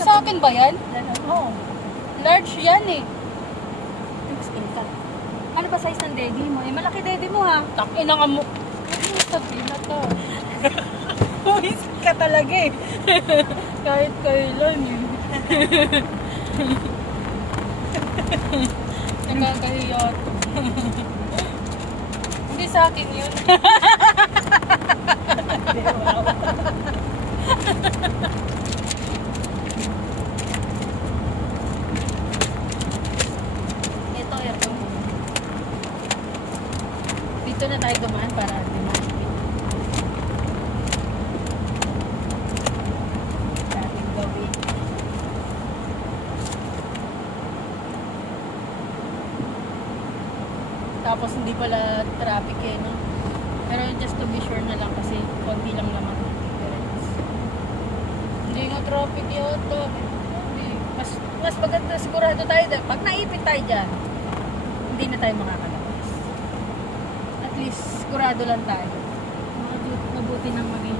sa akin ba yan? Oo. Large yan eh. Skin ka. Ano ba size ng daddy mo? Eh, malaki daddy mo ha. Takin nga mo. Huwag mo sabihin na to. Buwisit ka talaga eh. Kahit kailan eh. Nakakahiya to. Hindi sa akin yun. Ito, aircon mo. Dito na tayo dumaan para di makikita. Dating gawin. Tapos hindi pala traffic eh, no? Pero just to be sure na lang kasi konti lang naman ang difference. Hindi nga traffic yata. Hindi. Mas maganda sigurado tayo dahil pag naipit tayo dyan, hindi na tayo makakalabas. At least sigurado lang tayo. Mabuti nang maging